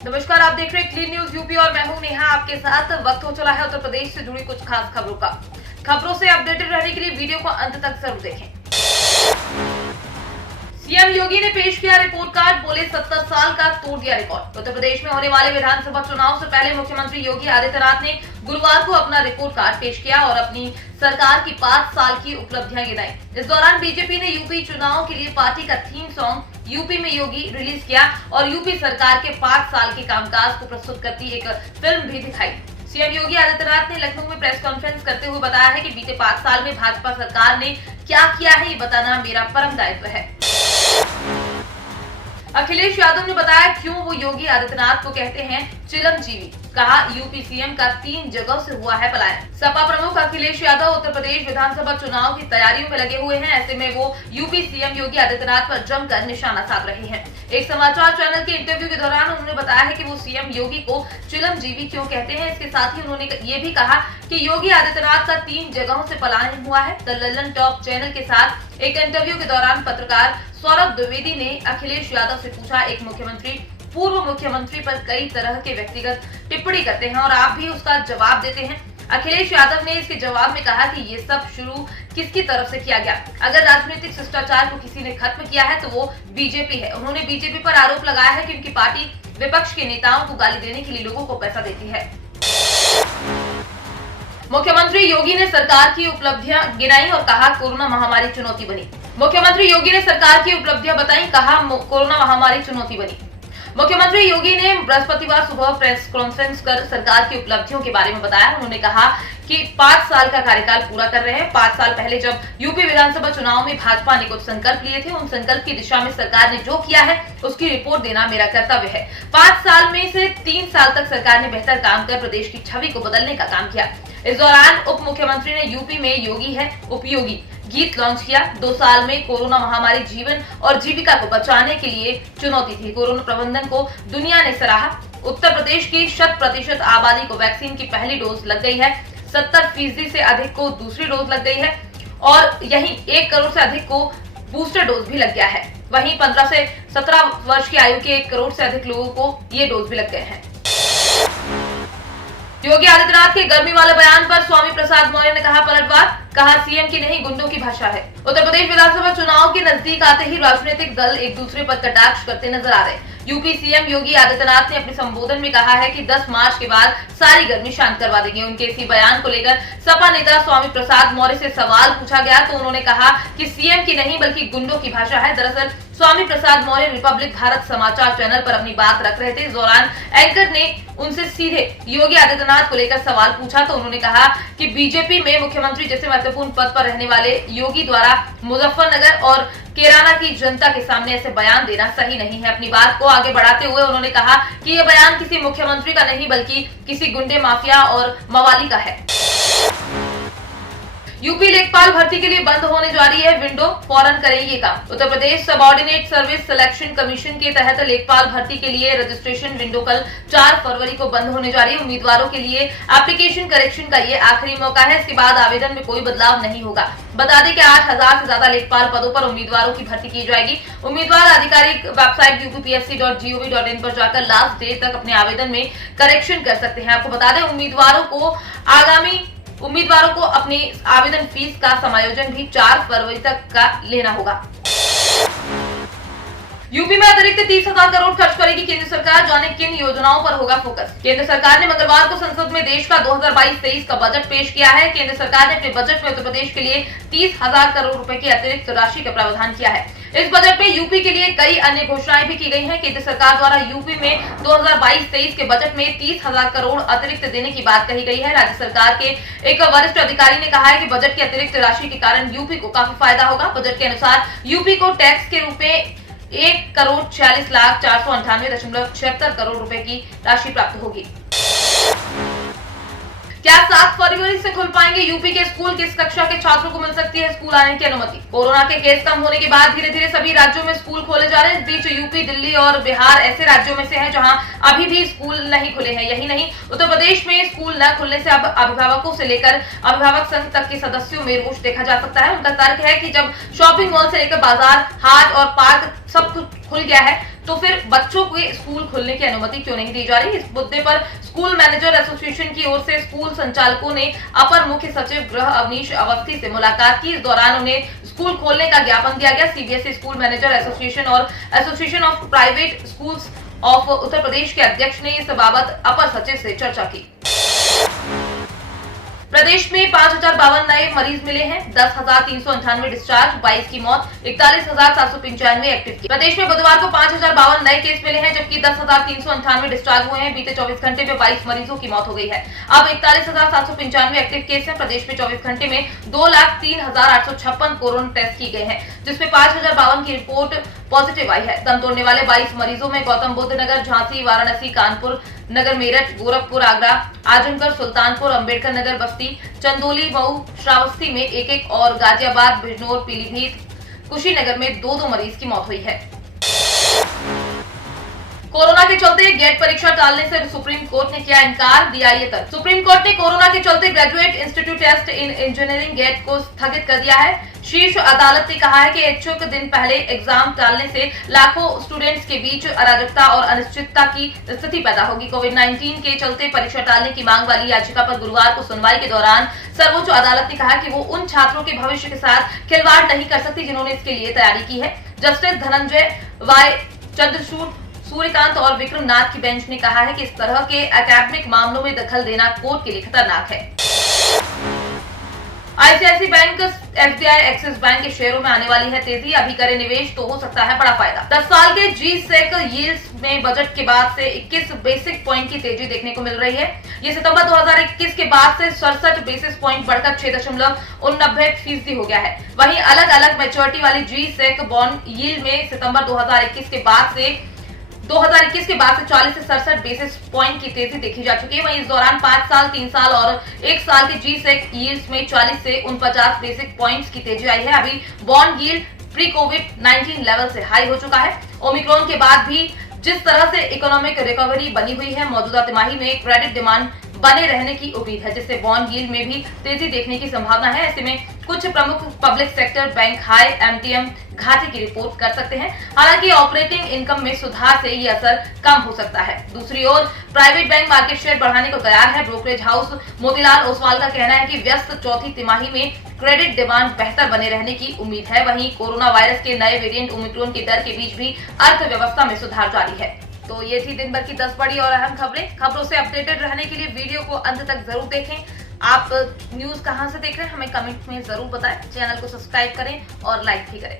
नमस्कार, आप देख रहे हैं क्लीन न्यूज यूपी और मैं हूं नेहा आपके साथ। वक्त हो चला है उत्तर प्रदेश से जुड़ी कुछ खास खबरों का। खबरों से अपडेटेड रहने के लिए वीडियो को अंत तक जरूर देखें। सीएम योगी ने पेश किया रिपोर्ट कार्ड, बोले 70 साल का तोड़ दिया रिकॉर्ड। उत्तर प्रदेश में होने वाले विधानसभा चुनाव से पहले मुख्यमंत्री योगी आदित्यनाथ ने गुरुवार को अपना रिपोर्ट कार्ड पेश किया और अपनी सरकार की 5 साल की उपलब्धियां गिनाई। इस दौरान बीजेपी ने यूपी चुनाव के लिए पार्टी का थीम सॉन्ग यूपी में योगी रिलीज किया और यूपी सरकार के 5 साल के कामकाज को प्रस्तुत करती एक फिल्म भी दिखाई। सीएम योगी आदित्यनाथ ने लखनऊ में प्रेस कॉन्फ्रेंस करते हुए बताया है कि बीते 5 साल में भाजपा सरकार ने क्या किया है, ये बताना मेरा परम दायित्व है। अखिलेश यादव ने बताया क्यों वो योगी आदित्यनाथ को कहते हैं चिरंजीवी। कहा, यूपी सीएम का 3 जगह से हुआ है पलायन। सपा प्रमुख अखिलेश यादव उत्तर प्रदेश विधानसभा चुनाव की तैयारियों में लगे हुए हैं। ऐसे में वो यूपी सीएम योगी आदित्यनाथ पर जमकर निशाना साध रहे हैं। एक समाचार चैनल के इंटरव्यू के दौरान उन्होंने बताया है कि वो सीएम योगी को चिरंजीवी क्यों कहते हैं। इसके साथ ही उन्होंने ये भी कहा कि योगी आदित्यनाथ का 3 जगहों से पलायन हुआ है। द लल्लन टॉप चैनल के साथ एक इंटरव्यू के दौरान पत्रकार सौरभ द्विवेदी ने अखिलेश यादव से पूछा, एक मुख्यमंत्री पूर्व मुख्यमंत्री पर कई तरह के व्यक्तिगत टिप्पणी करते हैं और आप भी उसका जवाब देते हैं। अखिलेश यादव ने इसके जवाब में कहा कि ये सब शुरू किसकी तरफ से किया गया। अगर राजनीतिक शिष्टाचार को किसी ने खत्म किया है तो वो बीजेपी है। उन्होंने बीजेपी पर आरोप लगाया है कि उनकी पार्टी विपक्ष के नेताओं को गाली देने के लिए लोगों को पैसा देती है। मुख्यमंत्री योगी ने सरकार की उपलब्धियां गिनाई और कहा, कोरोना महामारी चुनौती बनी। मुख्यमंत्री योगी ने सरकार की उपलब्धियां बताई, कहा कोरोना महामारी चुनौती बनी। मुख्यमंत्री योगी ने बृहस्पतिवार सुबह प्रेस कॉन्फ्रेंस कर सरकार की उपलब्धियों के बारे में बताया। उन्होंने कहा कि 5 साल का कार्यकाल पूरा कर रहे हैं। 5 साल पहले जब यूपी विधानसभा चुनाव में भाजपा ने कुछ संकल्प लिए थे, उन संकल्प की दिशा में सरकार ने जो किया है उसकी रिपोर्ट देना मेरा कर्तव्य है। 5 साल में से 3 साल तक सरकार ने बेहतर काम कर प्रदेश की छवि को बदलने का काम किया। इस दौरान उप मुख्यमंत्री ने यूपी में योगी है उपयोगी गीत लॉन्च किया। 2 साल में कोरोना महामारी जीवन और जीविका को बचाने के लिए चुनौती थी। कोरोना प्रबंधन को दुनिया ने सराहा। उत्तर प्रदेश की 100% आबादी को वैक्सीन की पहली डोज लग गई है। 70% से अधिक को दूसरी डोज लग गई है और यहीं 1 करोड़ से अधिक को बूस्टर डोज भी लग गया है। वहीं 15 से 17 वर्ष की आयु के 1 करोड़ से अधिक लोगों को ये डोज भी लग गए हैं। योगी आदित्यनाथ के गर्मी वाले बयान पर स्वामी प्रसाद मौर्य ने कहा पलटवार। कहा, सीएम की नहीं गुंडों की भाषा है। उत्तर प्रदेश विधानसभा चुनाव के नजदीक आते ही राजनीतिक दल एक दूसरे पर कटाक्ष करते नजर आ रहे हैं। यूपी सीएम योगी आदित्यनाथ ने अपने संबोधन में कहा है कि 10 मार्च के बाद सारी गर्मी शांत करवा देंगे। उनके इसी बयान को लेकर सपा नेता स्वामी प्रसाद मौर्य से सवाल पूछा गया तो उन्होंने कहा कि सीएम की नहीं बल्कि गुंडों की भाषा है। दरअसल स्वामी प्रसाद मौर्य रिपब्लिक भारत समाचार चैनल पर अपनी बात रख रहे थे। इस दौरान एंकर ने उनसे सीधे योगी आदित्यनाथ को लेकर सवाल पूछा तो उन्होंने कहा कि बीजेपी में मुख्यमंत्री जैसे महत्वपूर्ण पद पर रहने वाले योगी द्वारा मुजफ्फरनगर और कैराना की जनता के सामने ऐसे बयान देना सही नहीं है। अपनी बात को आगे बढ़ाते हुए उन्होंने कहा कि यह बयान किसी मुख्यमंत्री का नहीं बल्कि किसी गुंडे माफिया और मवाली का है। यूपी लेखपाल भर्ती के लिए बंद होने जा रही है विंडो, फौरन करें ये काम। Uttar Pradesh subordinate service selection commission के तहत लेखपाल भर्ती के लिए रजिस्ट्रेशन विंडो कल 4 फरवरी को बंद होने जा रही है। उम्मीदवारों के लिए एप्लीकेशन करेक्शन का ये आखिरी मौका है। इसके बाद आवेदन में कोई बदलाव नहीं होगा। बता दें कि 8000 से ज्यादा लेखपाल पदों पर उम्मीदवारों की भर्ती की जाएगी। उम्मीदवार आधिकारिक वेबसाइट upsc.gov.in पर जाकर लास्ट डेट तक अपने आवेदन में करेक्शन कर सकते हैं। आपको बता दें उम्मीदवारों को अपनी आवेदन फीस का समायोजन भी 4 फरवरी तक का लेना होगा। यूपी में अतिरिक्त 30,000 करोड़ खर्च करेगी केंद्र सरकार, जाने किन योजनाओं पर होगा फोकस। केंद्र सरकार ने मंगलवार को संसद में देश का 2022-23 का बजट पेश किया है। केंद्र सरकार ने अपने बजट में उत्तर प्रदेश के लिए 30,000 करोड़ रुपए की अतिरिक्त राशि का प्रावधान किया है। इस बजट में यूपी के लिए कई अन्य घोषणाएं भी की गई हैं। केंद्र सरकार द्वारा यूपी में 2022-23 के बजट में 30,000 करोड़ अतिरिक्त देने की बात कही गई है। राज्य सरकार के एक वरिष्ठ अधिकारी ने कहा है कि बजट की अतिरिक्त राशि के कारण यूपी को काफी फायदा होगा। बजट के अनुसार यूपी को टैक्स के रूप में 1,46,498.76 करोड़ रुपए की राशि प्राप्त होगी। क्या 7 फरवरी से खुल पाएंगे यूपी के स्कूल? किस कक्षा के छात्रों को मिल सकती है स्कूल आने की अनुमति? कोरोना के केस कम होने के बाद धीरे धीरे सभी राज्यों में स्कूल खोले जा रहे हैं। इस बीच यूपी, दिल्ली और बिहार ऐसे राज्यों में से हैं जहां अभी भी स्कूल नहीं खुले हैं। यही नहीं, उत्तर प्रदेश में स्कूल न खुलने से अब अभिभावकों से लेकर अभिभावक संघ तक के सदस्यों में रोष देखा जा सकता है। उनका तर्क है कि जब शॉपिंग मॉल से लेकर बाजार, हाट और पार्क सब कुछ खुल गया है तो फिर बच्चों को स्कूल खोलने की अनुमति क्यों नहीं दी जा रही? इस मुद्दे पर स्कूल मैनेजर एसोसिएशन की ओर से स्कूल संचालकों ने अपर मुख्य सचिव गृह अवनीश अवस्थी से मुलाकात की। इस दौरान उन्हें स्कूल खोलने का ज्ञापन दिया गया। सीबीएसई स्कूल मैनेजर एसोसिएशन और association of private schools of Uttar Pradesh के अध्यक्ष ने इस बाबत अपर सचिव से चर्चा की। प्रदेश में 5052 नए मरीज मिले हैं, 10,398 डिस्चार्ज, 22 की मौत, 41,795 एक्टिव। प्रदेश में बुधवार को 5052 नए केस मिले हैं, जबकि 10,398 डिस्चार्ज हुए हैं। बीते 24 घंटे में 22 मरीजों की मौत हो गई है। अब 41,795 एक्टिव केस हैं। प्रदेश में 24 घंटे में 2,03,856 कोरोना टेस्ट की गए हैं, जिसमें 5052 की रिपोर्ट पॉजिटिव आई है। दम तोड़ने वाले 22 मरीजों में गौतम बुद्ध नगर, झांसी, वाराणसी, कानपुर नगर, मेरठ, गोरखपुर, आगरा, आजमगढ़, सुल्तानपुर, अंबेडकर नगर, बस्ती, चंदौली, मऊ, श्रावस्ती में एक और गाजियाबाद, बिजनौर, पीलीभीत, कुशीनगर में 2 मरीज की मौत हुई है। कोरोना के चलते गेट परीक्षा टालने से सुप्रीम कोर्ट ने किया इनकार, दिया ये तर्क। सुप्रीम कोर्ट ने कोरोना के चलते graduate institute test in engineering GATE को स्थगित कर दिया है। शीर्ष अदालत ने कहा है कि इच्छुक दिन पहले एग्जाम टालने से लाखों स्टूडेंट्स के बीच अराजकता और अनिश्चितता की स्थिति पैदा होगी। कोविड-19 के चलते परीक्षा टालने की मांग वाली याचिका पर गुरुवार को सुनवाई के दौरान सर्वोच्च अदालत ने कहा कि वो उन छात्रों के भविष्य के साथ खिलवाड़ नहीं कर सकती जिन्होंने इसके लिए तैयारी की है। जस्टिस धनंजय वाई, चंद्रचूड़, सूर्यकांत और विक्रम नाथ की बेंच ने कहा है कि इस तरह के एकेडमिक मामलों में दखल देना कोर्ट के लिए खतरनाक है। आईसीआईसी बैंक, एसबीआई, एक्सिस बैंक के शेयरों में आने वाली है तेजी। अभी करे निवेश तो हो सकता है बड़ा फायदा। 10 साल के जी-सेक यील्ड्स में बजट के बाद से 21 बेसिस पॉइंट की तेजी देखने को मिल रही है। ये सितंबर 2021 के बाद से 67 बेसिस पॉइंट बढ़कर 6.89% हो गया है। वहीं अलग अलग मैच्योरिटी वाली जी-सेक बॉन्ड यील्ड में सितंबर 2021 के बाद से 40 से 67 बेसिस पॉइंट की तेजी देखी जा चुकी है। वहीं इस दौरान 5 साल, 3 साल और 1 साल के जी-सेक यील्ड्स में 40 से 49 बेसिस पॉइंट्स की तेजी आई है। अभी बॉन्ड यील्ड प्री कोविड-19 लेवल से हाई हो चुका है। ओमिक्रॉन के बाद भी जिस तरह से इकोनॉमिक रिकवरी बनी हुई है, मौजूदा तिमाही में क्रेडिट डिमांड बने रहने की उम्मीद है, जिससे बॉन्ड यील्ड में भी तेजी देखने की संभावना है। ऐसे में कुछ प्रमुख public sector bank high MTM घाटे की रिपोर्ट कर सकते हैं। हालांकि ऑपरेटिंग इनकम में सुधार से ये असर कम हो सकता है। दूसरी ओर प्राइवेट बैंक मार्केट शेयर बढ़ाने को तैयार है। ब्रोकरेज हाउस मोतीलाल ओसवाल का कहना है कि व्यस्त चौथी तिमाही में क्रेडिट डिमांड बेहतर बने रहने की उम्मीद है। वहीं कोरोना वायरस के नए वेरिएंट ओमिक्रॉन के डर के बीच भी अर्थव्यवस्था में सुधार जारी है। तो ये थी दिन भर की 10 बड़ी और अहम खबरें। खबरों से अपडेटेड रहने के लिए वीडियो को अंत तक जरूर देखें। आप न्यूज कहां से देख रहे हैं हमें कमेंट में जरूर बताएं। चैनल को सब्सक्राइब करें और लाइक भी करें।